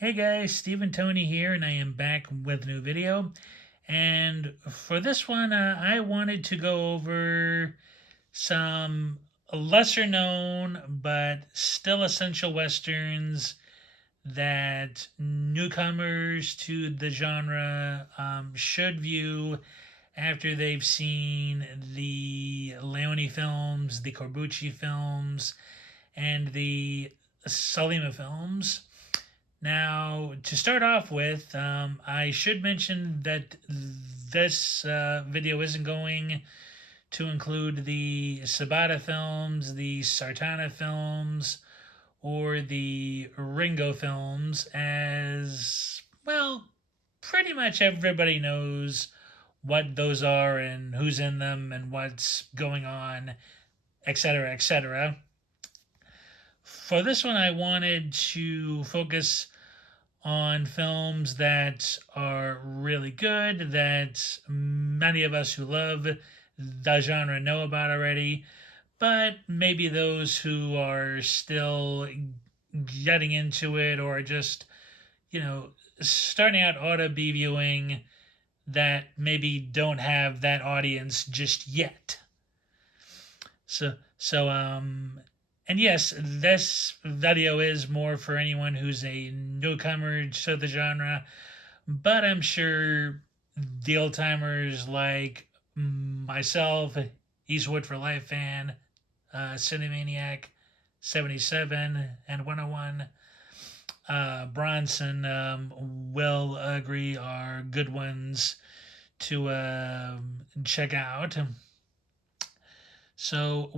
Hey guys, Steve Tony here, and I am back with a new video. And for this one, I wanted to go over some lesser known but still essential westerns that newcomers to the genre should view after they've seen the Leone films, the Corbucci films, and the Sollima films. Now, to start off with, I should mention that this video isn't going to include the Sabata films, the Sartana films, or the Ringo films, as well, pretty much everybody knows what those are and who's in them and what's going on, etc., etc. For this one, I wanted to focus on films that are really good, that many of us who love the genre know about already, but maybe those who are still getting into it or just, you know, starting out ought to be viewing that maybe don't have that audience just yet. So, and yes, this video is more for anyone who's a newcomer to the genre, but I'm sure the old timers like myself, Eastwood for Life fan, Cinemaniac 77 and 101, Bronson will agree are good ones to check out. So,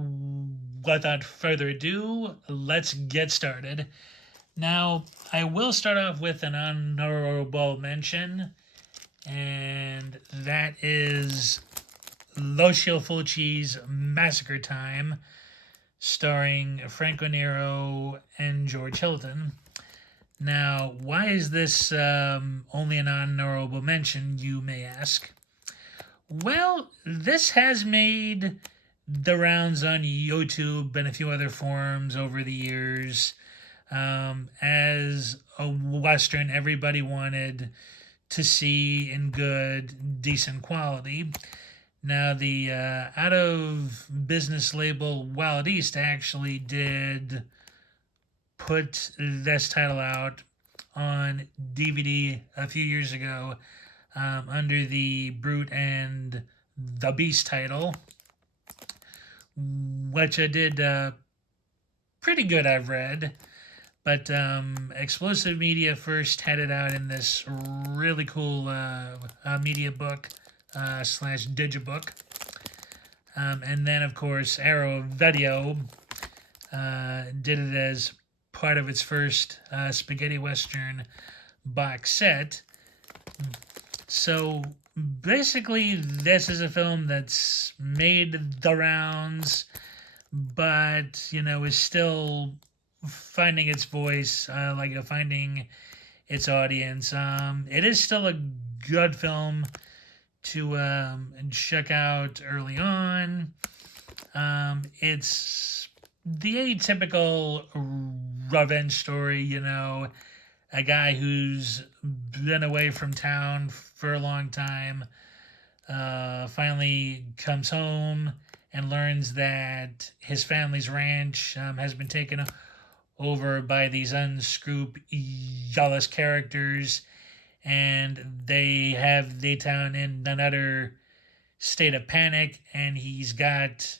without further ado, let's get started. Now, I will start off with an honorable mention, and that is Lucio Fulci's Massacre Time, starring Franco Nero and George Hilton. Now, why is this only an honorable mention, you may ask? Well, this has made the rounds on YouTube and a few other forums over the years as a Western everybody wanted to see in good, decent quality. Now, the out of business label Wild East actually did put this title out on DVD a few years ago under the Brute and the Beast title, which I did pretty good, I've read. But Explosive Media first had it out in this really cool media book slash digibook. And then, of course, Arrow Video did it as part of its first spaghetti western box set. So basically, this is a film that's made the rounds, but is still finding its voice, finding its audience. It is still a good film to check out early on. It's the atypical revenge story, a guy who's been away from town for a long time finally comes home and learns that his family's ranch has been taken over by these unscrupulous characters, and they have the town in another state of panic, and he's got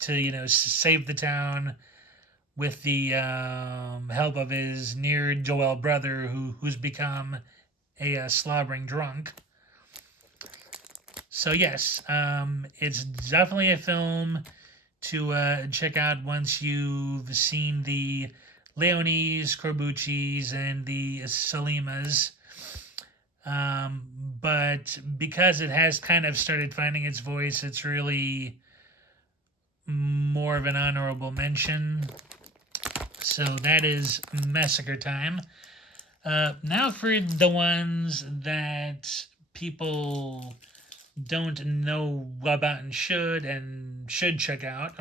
to save the town with the help of his near Joel brother, who's become a slobbering drunk. So yes, it's definitely a film to check out once you've seen the Leones, Corbucci's, and the Sollimas. But because it has kind of started finding its voice, it's really more of an honorable mention. So that is Massacre Time. Now for the ones that people don't know about and should check out.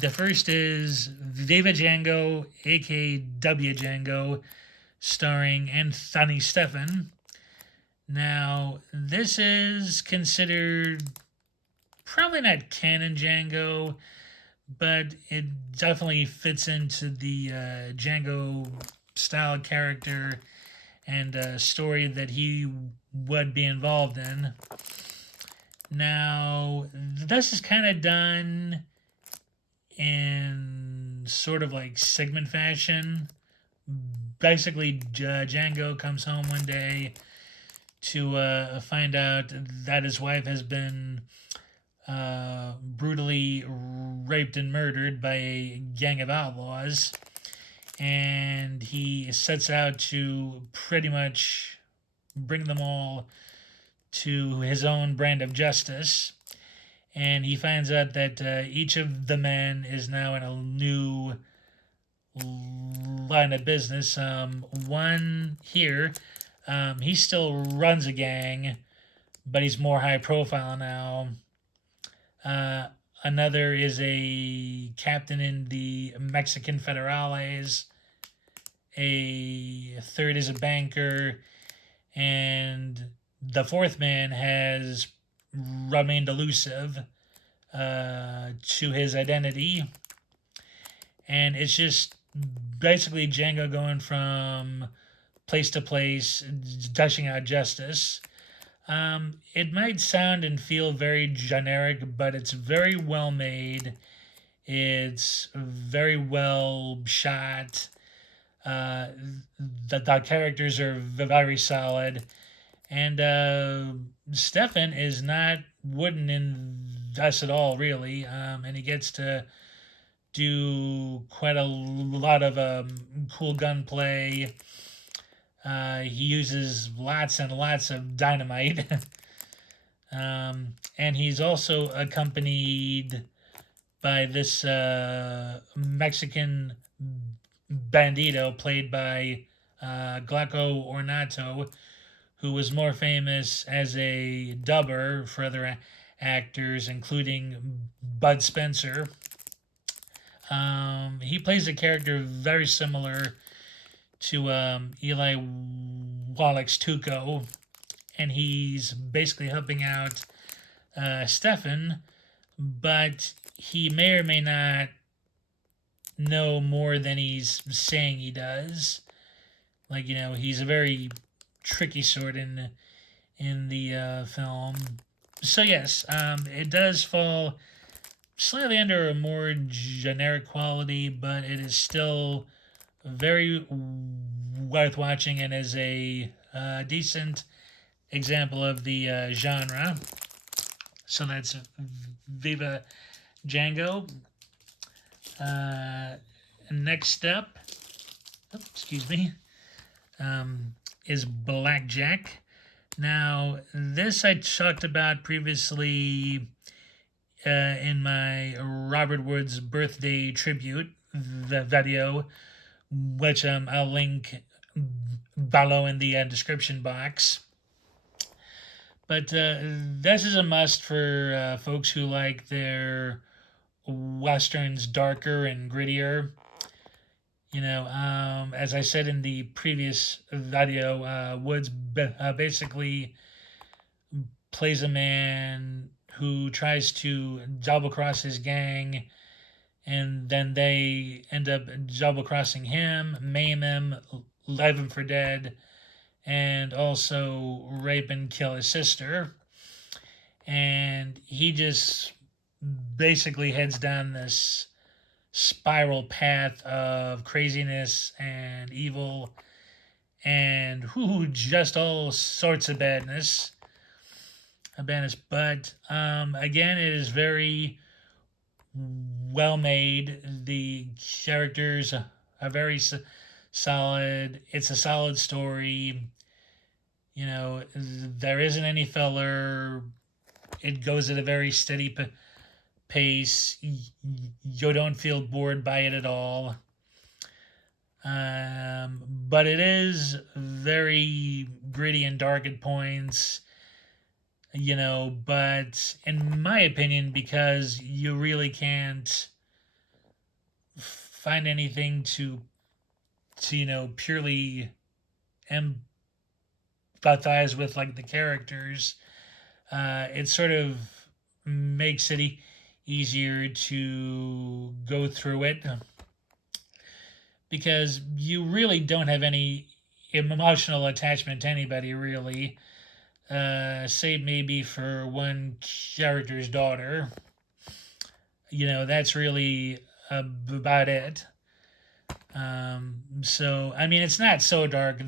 The first is Viva Django, aka W Django, starring Anthony Stephan. Now, this is considered probably not canon Django, but it definitely fits into the Django style character and story that he would be involved in. Now, this is kind of done in sort of like segment fashion. Basically, Django comes home one day to find out that his wife has been brutally raped and murdered by a gang of outlaws. And he sets out to pretty much bring them all to his own brand of justice. And he finds out that each of the men is now in a new line of business. One here, he still runs a gang, but he's more high profile now. Uh, Another is a captain in the Mexican Federales. A third is a banker. And the fourth man has remained elusive to his identity. And it's just basically Django going from place to place, dishing out justice. It might sound and feel very generic, but it's very well made. It's very well shot. The characters are very solid. And Stefan is not wooden in this at all, really. And he gets to do quite a lot of cool gunplay. He uses lots and lots of dynamite. And he's also accompanied by this Mexican bandito played by Glauco Ornato, who was more famous as a dubber for other actors, including Bud Spencer. He plays a character very similar to Eli Wallach's Tuco, and he's basically helping out Stefan, but he may or may not know more than he's saying he does. Like, he's a very tricky sort in the film. So yes, it does fall slightly under a more generic quality, but it is still very worth watching and is a decent example of the genre. So that's Viva Django. Next up, excuse me, is Blackjack. Now, this I talked about previously in my Robert Woods birthday tribute video, which I'll link below in the description box. But this is a must for folks who like their westerns darker and grittier. As I said in the previous video, Woods basically plays a man who tries to double cross his gang, and then they end up double crossing him, maim him, leave him for dead, and also rape and kill his sister. And he just basically heads down this spiral path of craziness and evil and just all sorts of badness. But again, it is very well made. The characters are very solid. It's a solid story. There isn't any filler. It goes at a very steady pace. You don't feel bored by it at all. But it is very gritty and dark at points. But in my opinion, because you really can't find anything to purely empathize with like the characters. It sort of makes it easier to go through it because you really don't have any emotional attachment to anybody really, save maybe for one character's daughter. That's really about it. So I mean, it's not so dark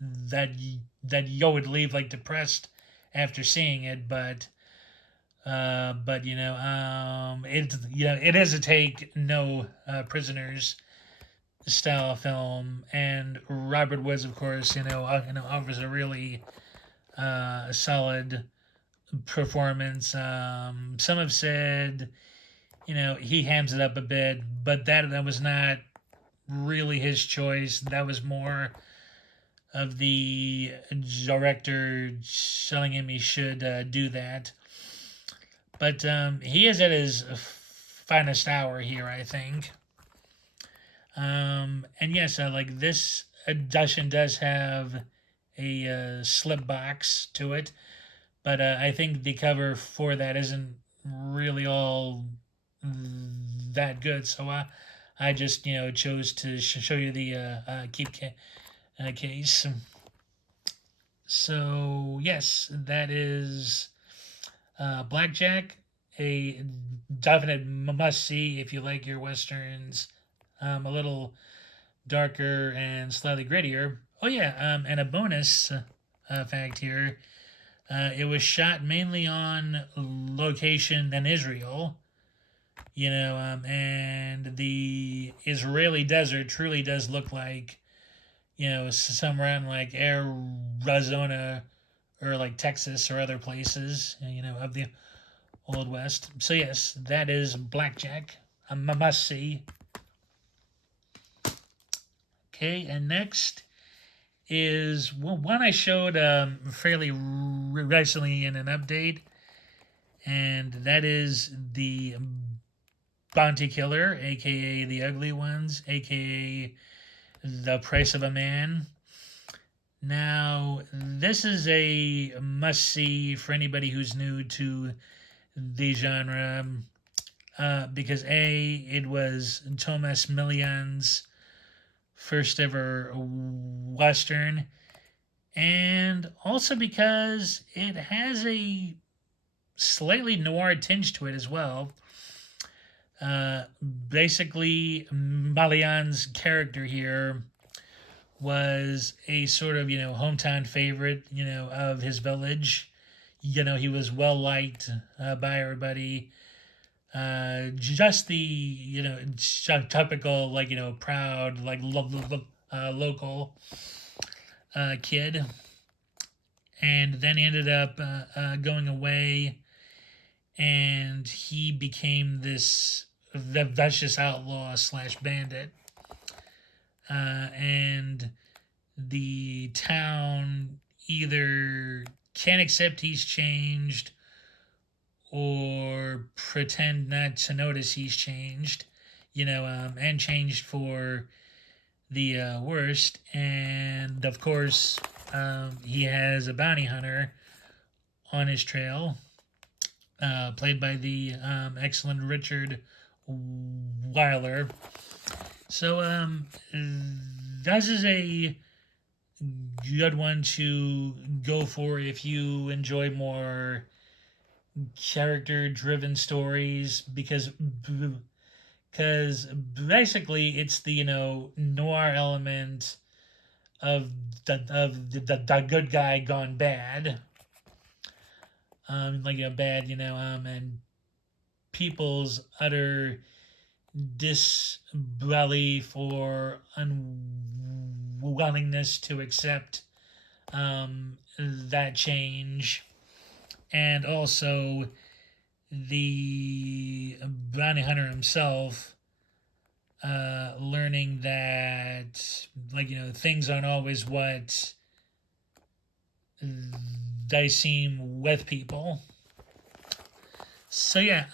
that you would leave like depressed after seeing it, but it is a take no prisoners style film, and Robert Woods, of course, offers a really solid performance. Some have said, he hams it up a bit, but that was not really his choice. That was more of the director telling him he should do that. But he is at his finest hour here, I think. And yes, like this edition does have a slip box to it, but I think the cover for that isn't really all that good. So I just chose to show you the keep case. So yes, that is Blackjack, a definite must see if you like your westerns a little darker and slightly grittier. Oh yeah, and a bonus fact here: it was shot mainly on location in Israel. And the Israeli desert truly does look like somewhere in like Arizona or like Texas or other places, of the Old West. So yes, that is Blackjack, a must see. Okay, and next is one I showed fairly recently in an update, and that is the Bounty Killer, aka the Ugly Ones, aka The Price of a Man. Now, this is a must see for anybody who's new to the genre, because it was Thomas Million's first ever Western, and also because it has a slightly noir tinge to it as well. Basically, Malian's character here was a sort of, hometown favorite, of his village. He was well liked by everybody. Just the, typical, like, proud, like, local kid. And then he ended up going away, and he became this vicious outlaw slash bandit. And the town either can't accept he's changed or pretend not to notice he's changed, and changed for the worst. And of course, he has a bounty hunter on his trail, played by the excellent Richard Weiler. So this is a good one to go for if you enjoy more character-driven stories, because basically it's the noir element of the good guy gone bad, like bad, and people's utter disbelief or unwillingness to accept that change, and also the bounty hunter himself learning that, like, things aren't always what they seem with people. So yeah,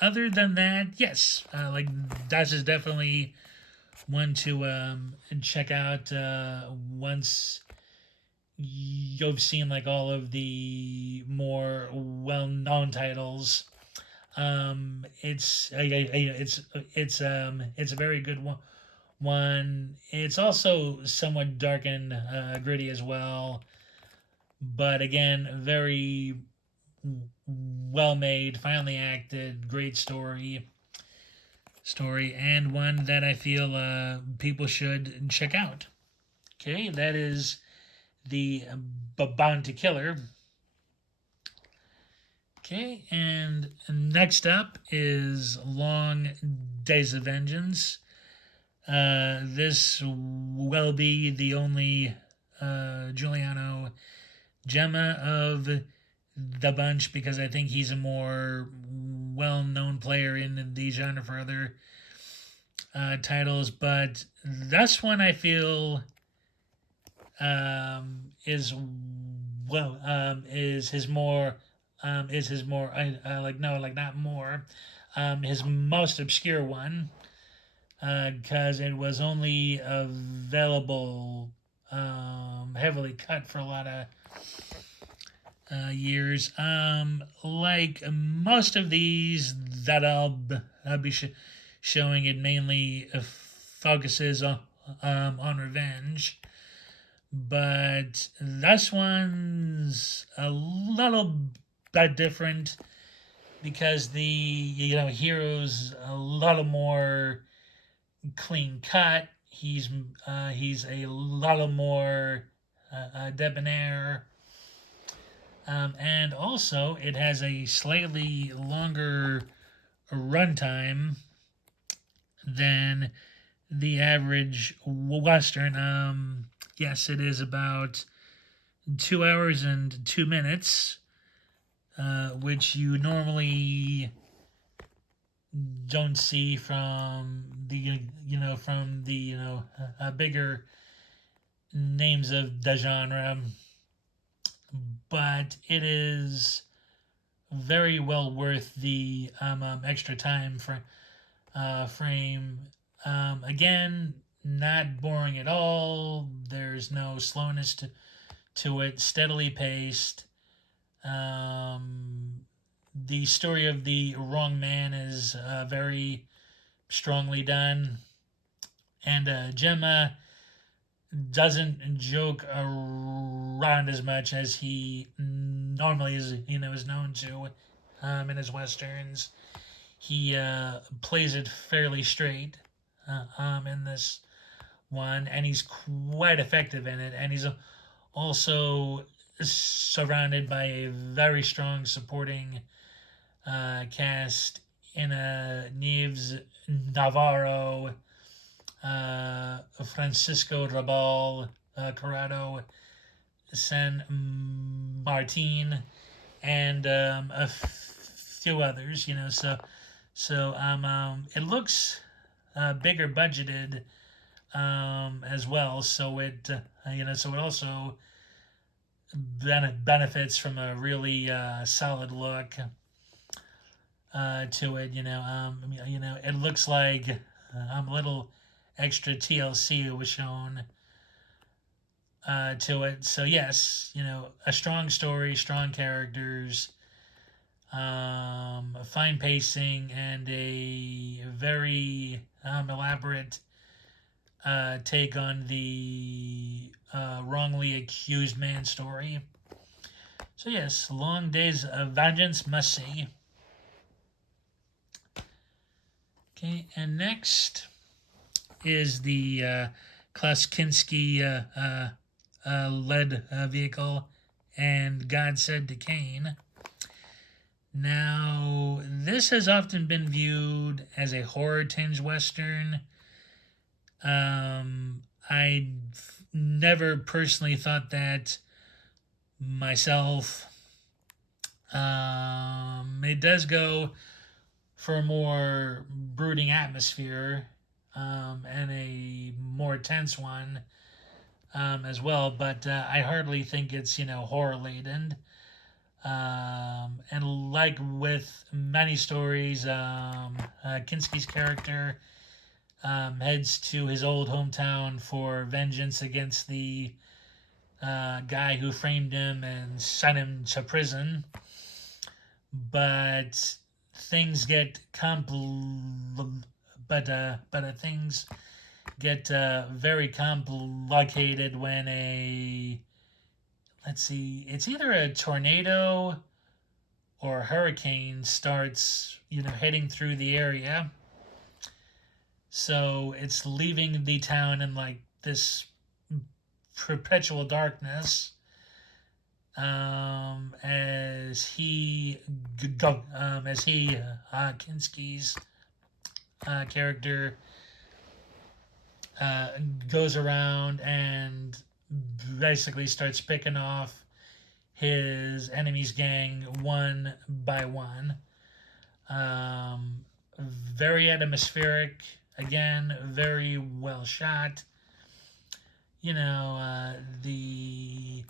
other than that, yes, like that is definitely one to check out once you've seen like all of the more well-known titles. It's a very good one. It's also somewhat dark and gritty as well, but again, very well made, finely acted, great story, and one that I feel people should check out. Okay, that is the Bounty Killer. Okay, and next up is Long Days of Vengeance. This will be the only Giuliano Gemma of the bunch because I think he's a more well known player in the genre for other titles. But this one I feel is is his more like no like not more his most obscure one because it was only available heavily cut for a lot of years. Like most of these that I'll be showing, it mainly focuses on revenge. But this one's a little bit different because the hero's a little more clean cut. He's a little more debonair, and also it has a slightly longer runtime than the average western. Yes, it is about 2 hours and 2 minutes, which you normally don't see from the bigger names of the genre, but it is very well worth the extra time frame. Again, not boring at all. There's no slowness to it. Steadily paced. The story of the wrong man is very strongly done, and Gemma doesn't joke around as much as he normally is known to in his westerns. He plays it fairly straight in this one, and he's quite effective in it, and he's also surrounded by a very strong supporting cast in Neves Navarro, Francisco Rabal, Corrado San Martin, and a few others. So it looks bigger budgeted as well. So it also benefits from a really solid look to it. It looks like a little extra TLC was shown to it. So yes, a strong story, strong characters, fine pacing, and a very elaborate take on the wrongly accused man story. So yes, Long Days of Vengeance, must see. Okay, and next is the Klaskinski led vehicle, and God Said to Cain. Now, this has often been viewed as a horror tinged western. I never personally thought that myself. It does go for a more brooding atmosphere and a more tense one as well, but I hardly think it's horror laden. And like with many stories, Kinski's character heads to his old hometown for vengeance against the guy who framed him and sent him to prison. But things get things get very complicated when it's either a tornado or a hurricane starts, heading through the area. So it's leaving the town in like this perpetual darkness. Kinski's character uh, goes around and basically starts picking off his enemy's gang one by one. Very atmospheric, again, very well shot. You know, the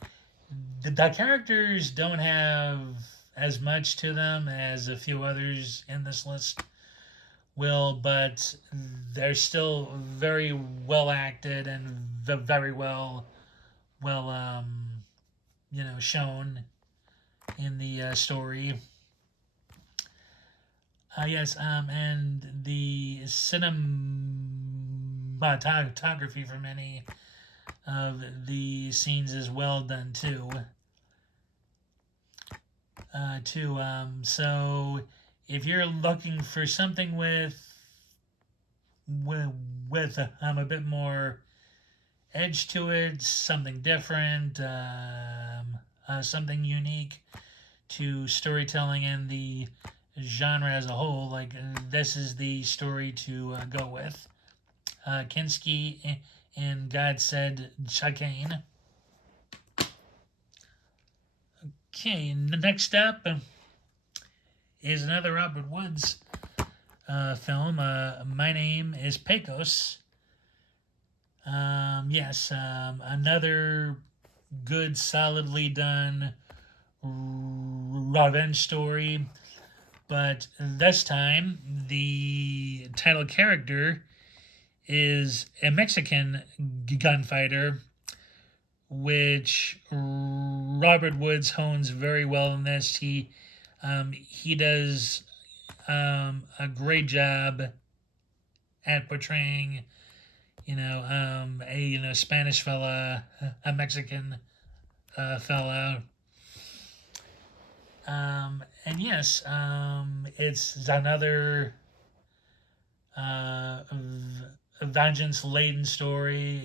characters don't have as much to them as a few others in this list will, but they're still very well acted and very well shown in the story. Yes, and the cinematography for many of the scenes is well done too. So if you're looking for something with a bit more edge to it, something different, something unique to storytelling and the genre as a whole, like this is the story to go with. Kinski and God Said Chicane. Okay, next up is another Robert Woods film. My Name is Pecos. Yes, another good, solidly done revenge story, but this time the title character is a Mexican gunfighter, which Robert Woods hones very well in this. He does a great job at portraying, a Spanish fella, a Mexican fella. And yes, it's another vengeance laden story.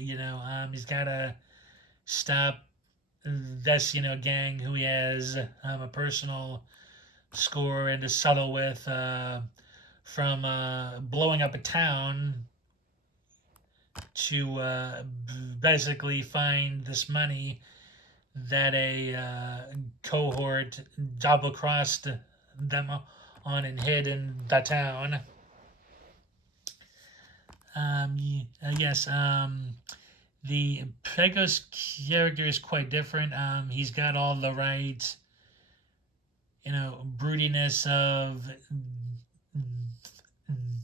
He's got to stop this, gang who he has a personal score and to settle with from blowing up a town to basically find this money that a cohort double crossed them on and hid in the town. Yes, the Pecos character is quite different. He's got all the right, broodiness of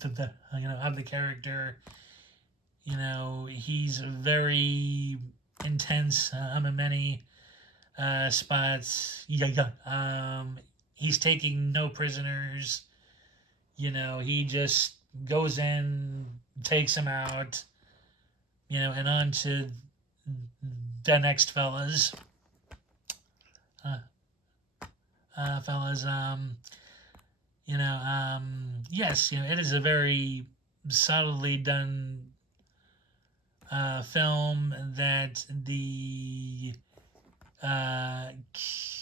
of the character. He's very intense in many spots. He's taking no prisoners. He just goes in, takes him out, and on to the next fellas. Yes, it is a very solidly done film that the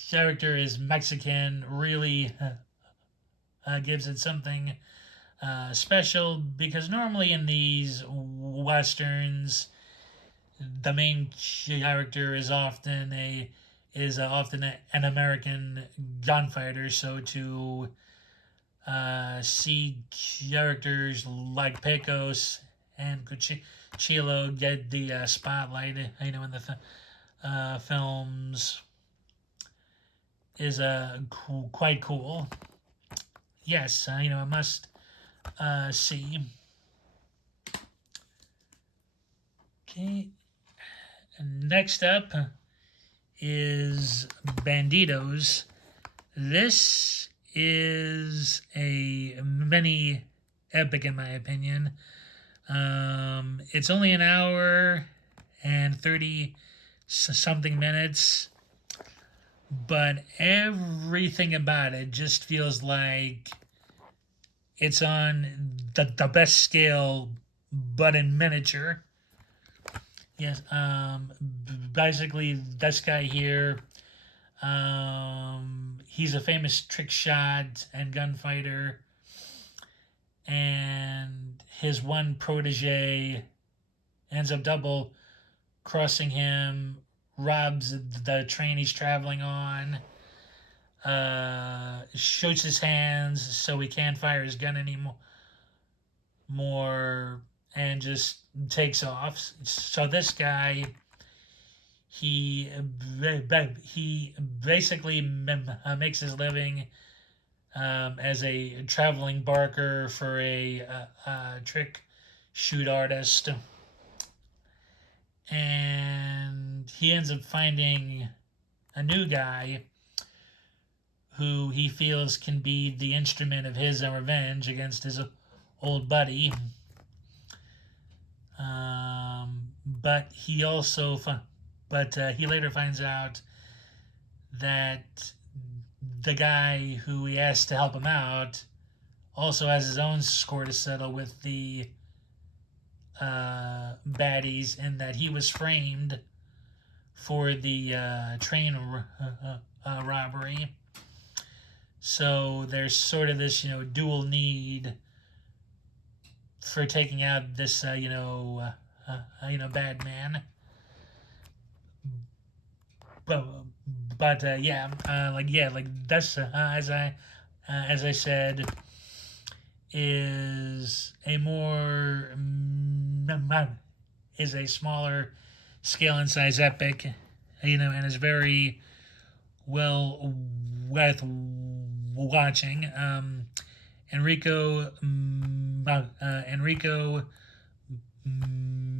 character is Mexican, really gives it something special, because normally in these westerns the main character is often an American gunfighter. So to see characters like Pecos and Chilo get the spotlight, in the films is quite cool. Yes, I must see. Okay, next up is Banditos. This is a mini epic in my opinion. It's only an hour and 30 something minutes, but everything about it just feels like it's on the best scale, but in miniature. Yes, basically, this guy here, he's a famous trick shot and gunfighter, and his one protege ends up double crossing him, robs the train he's traveling on, shoots his hands so he can't fire his gun anymore, and just takes off. So this guy, he he basically makes his living as a traveling barker for a trick shoot artist, and he ends up finding a new guy who he feels can be the instrument of his revenge against his old buddy. But he also, he later finds out that the guy who he asked to help him out also has his own score to settle with the baddies, in that he was framed for the train robbery. So there's sort of this, dual need for taking out this, bad man. But yeah, like that's as I said, is a more is a smaller scale and size epic, and is very well worth watching. Enrico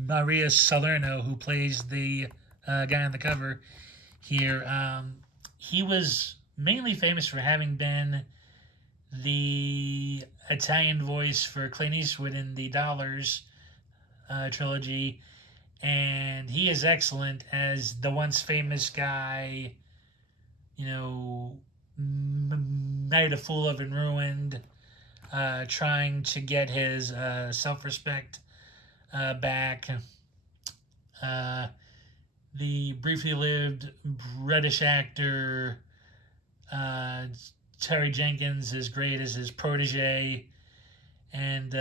Maria Salerno, who plays the guy on the cover here, he was mainly famous for having been the Italian voice for Clint Eastwood in the Dollars trilogy, and he is excellent as the once famous guy, made a fool of and ruined, trying to get his self-respect back. The briefly lived British actor Terry Jenkins is great as his protege, and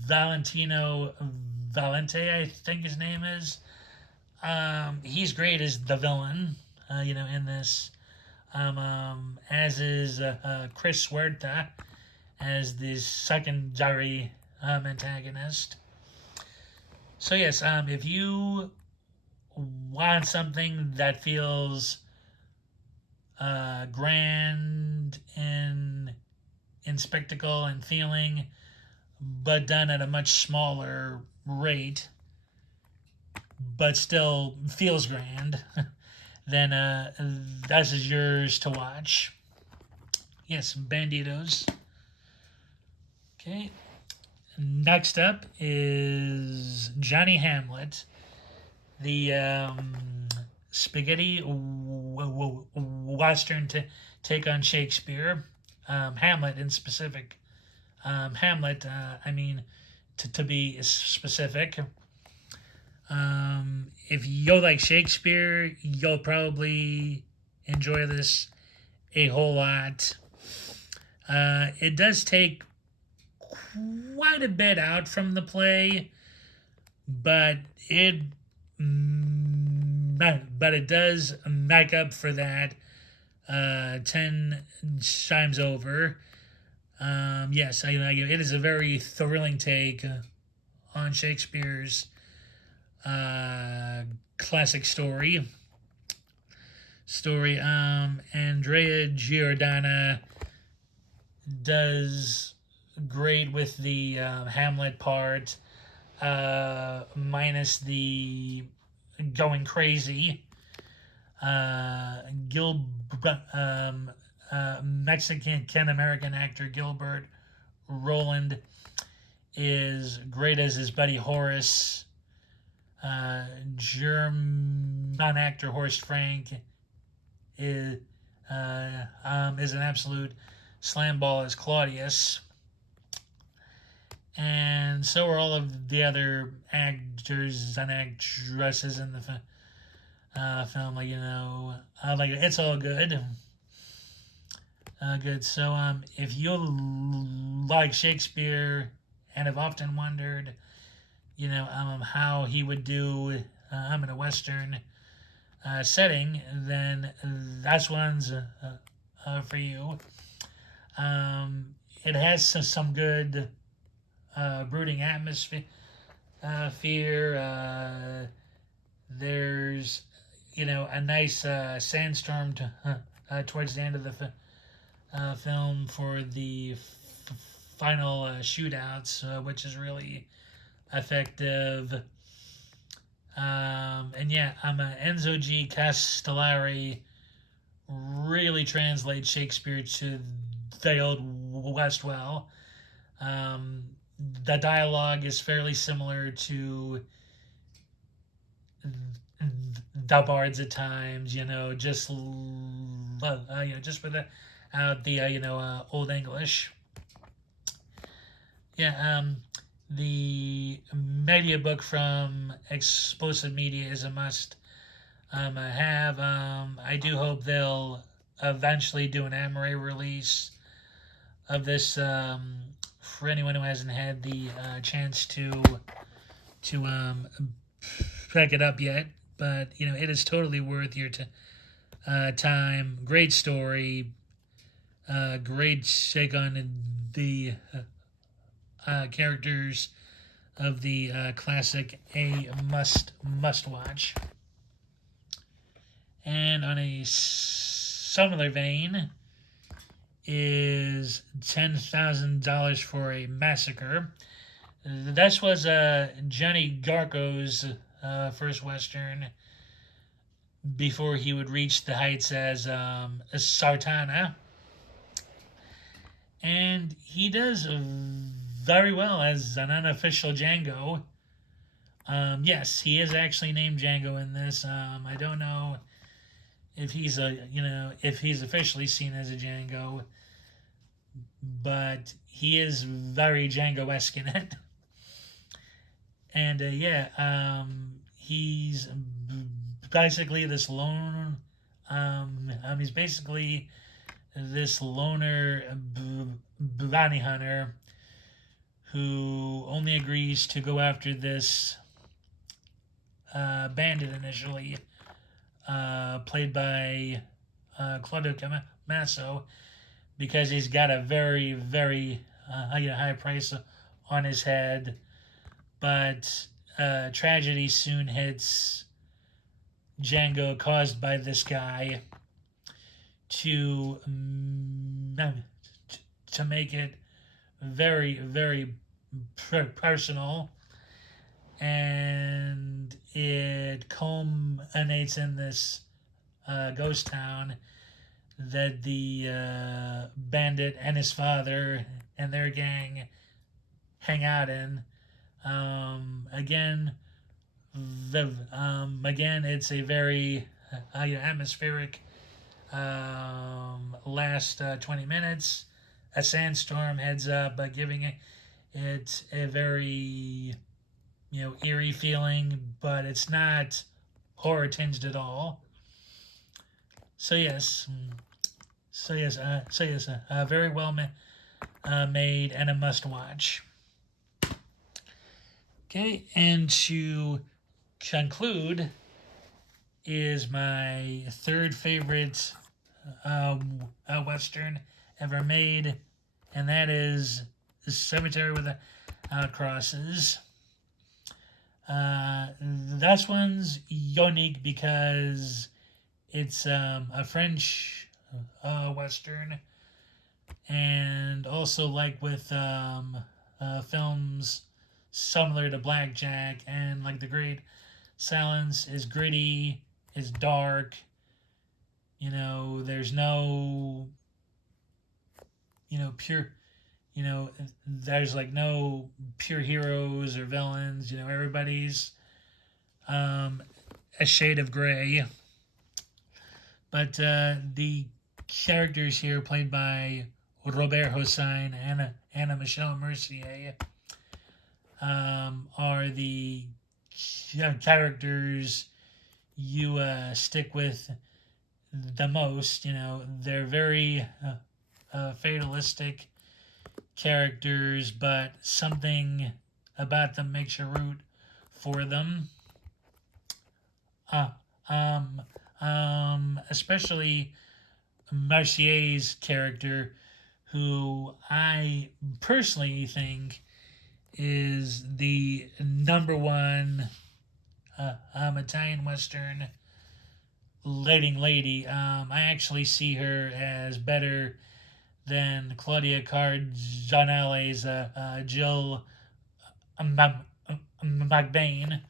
Valentino Valente, I think his name is. He's great as the villain, in this. As is Chris Huerta as the secondary antagonist. So yes, if you want something that feels grand in spectacle and feeling, but done at a much smaller rate, but still feels grand, then this is yours to watch. Yes, Banditos. Okay. Next up is Johnny Hamlet, the spaghetti western take on Shakespeare. Hamlet in specific. Hamlet, to be specific. If you like Shakespeare, you'll probably enjoy this a whole lot. It does take quite a bit out from the play, but it does make up for that 10 times over. Yes, it is a very thrilling take on Shakespeare's classic story. story. Andrea Giordana does great with the Hamlet part, minus the going crazy. Gil, Mexican American actor Gilbert Roland is great as his buddy Horace. German actor Horst Frank is is an absolute slam ball as Claudius, and so are all of the other actors and actresses in the film. Like it's all good. Good. So, if you like Shakespeare and have often wondered, how he would do in a Western setting, then that's one's for you. It has some good brooding atmosphere. There's, a nice sandstorm towards the end of the film for the final shootouts, which is really effective. And yeah, Enzo G. Castellari really translates Shakespeare to the Old West well. The dialogue is fairly similar to the bards at times, just just with the Old English. Yeah, the media book from Explosive Media is a must have. I do hope they'll eventually do an Amaray release of this for anyone who hasn't had the chance to pick it up yet. But it is totally worth your time. Great story. Great take on the characters of the classic. A must watch. And on a similar vein is $10,000 for a Massacre. This was Johnny Garco's first Western before he would reach the heights as Sartana. And he does very well as an unofficial Django. Yes, he is actually named Django in this. I don't know if he's if he's officially seen as a Django, but he is very Django-esque in it. And he's basically this lone. He's basically this loner bounty hunter who only agrees to go after this bandit initially, played by Claudio Camasso, because he's got a very, very high price on his head. But tragedy soon hits Django, caused by this guy, to make it very, very personal, and it culminates in this ghost town that the bandit and his father and their gang hang out in. Again, it's a very atmospheric last 20 minutes. A sandstorm heads up, giving it a very eerie feeling, but it's not horror tinged at all. Very well made and a must watch. Okay, and to conclude is my third favorite Western ever made, and that is Cemetery Without Crosses. That one's unique because It's a French western, and also like with films similar to Blackjack and like The Great Silence is gritty, is dark. There's no pure there's like no pure heroes or villains. Everybody's um, a shade of gray. But the characters here, played by Robert Hossein and Anna Michelle Mercier, are the characters you stick with the most. They're very fatalistic characters, but something about them makes you root for them. Uh, um, Especially Mercier's character, who I personally think is the number one Italian Western leading lady. I actually see her as better than Claudia Cardinale's Jill McBain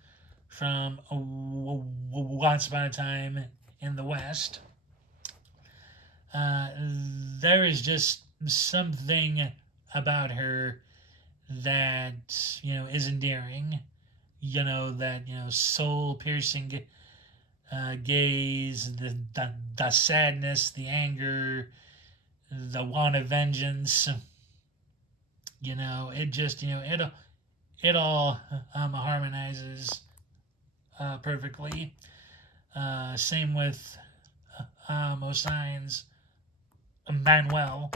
from Once Upon a Time in the West. Uh, there is just something about her that is endearing. That soul piercing gaze, the sadness, the anger, the want of vengeance. It just it all harmonizes perfectly. Same with Osign's Manuel.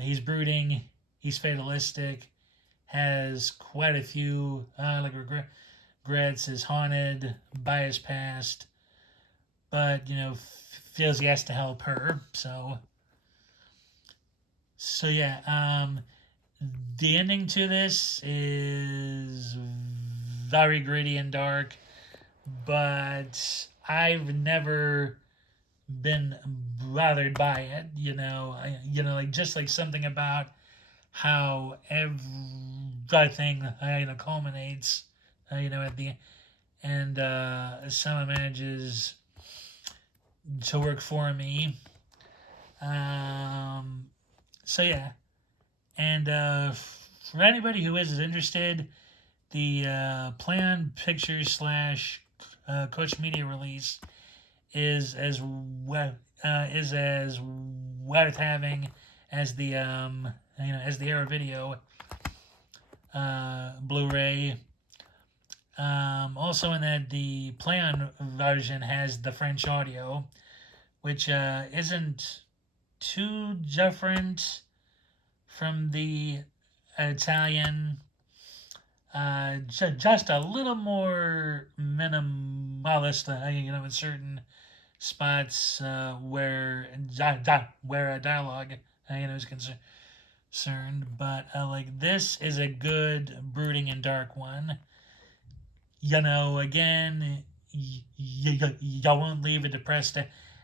He's brooding, he's fatalistic, has quite a few regrets, is haunted by his past, but feels he has to help her. So yeah, the ending to this is very gritty and dark, but I've never been bothered by it. Like just like something about how everything culminates. At the end, someone manages to work for me. So yeah, and for anybody who is interested, the planned pictures slash Coach Media release is as worth having as the as the Era Video Blu-ray. Also, in that the play-on version has the French audio, which isn't too different from the Italian. Just a little more minimalist, in certain spots where a dialogue, is concerned. But like this is a good brooding and dark one. Again, you won't leave it depressed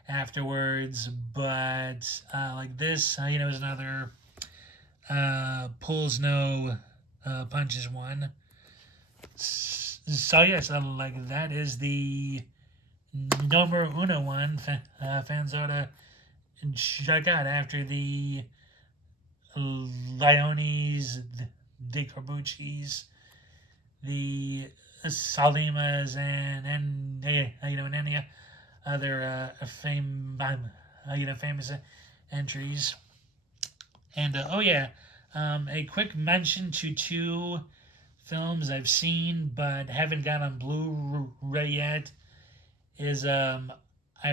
afterwards. But like this, is another pulls no punches one. So yes, like that is the number uno one. Fans ought to check out after the Leones, the Corbuccis, the Sollimas, and and any other famous entries. And oh yeah, a quick mention to two films I've seen but haven't got on Blu-ray yet is I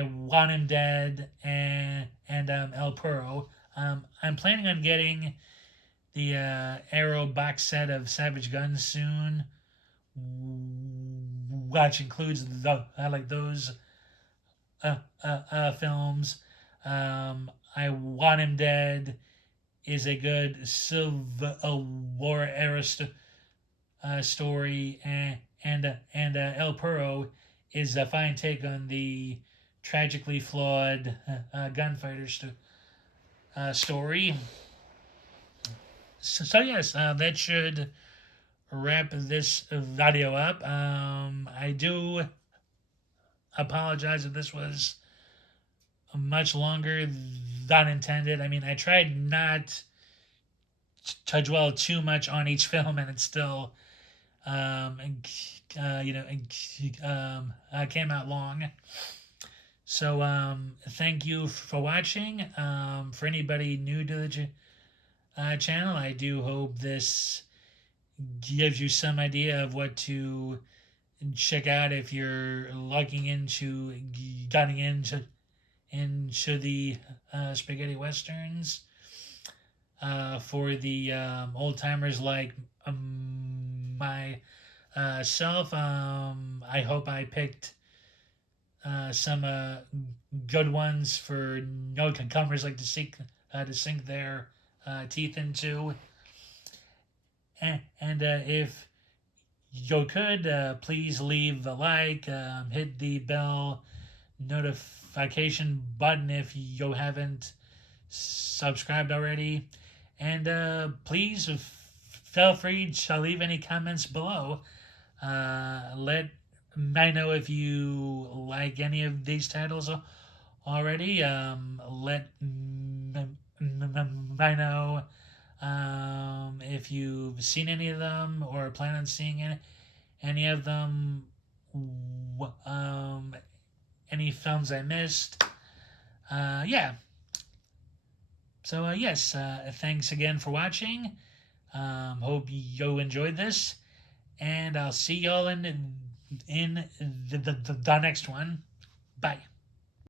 Want Him Dead and El Puro. I'm planning on getting the Arrow box set of Savage Guns soon, which includes those films. I Want Him Dead is a good Civil War era story, and El Puro is a fine take on the tragically flawed gunfighter story. So yes, that should wrap this video up. I do apologize if this was much longer than intended. I mean, I tried not to dwell too much on each film, and it still, came out long. So, thank you for watching. For anybody new to the channel, I do hope this gives you some idea of what to check out if you're looking into getting into the spaghetti westerns. For the old timers like myself, I hope I picked some good ones for newcomers like to sink their teeth into. And if you could, please leave a like, hit the bell notification button if you haven't subscribed already, and please feel free to leave any comments below. Let me know if you like any of these titles already. Let me know if you've seen any of them or plan on seeing any of them. Any films I missed. Yeah. So yes, thanks again for watching. Hope you enjoyed this, and I'll see y'all in the next one. Bye.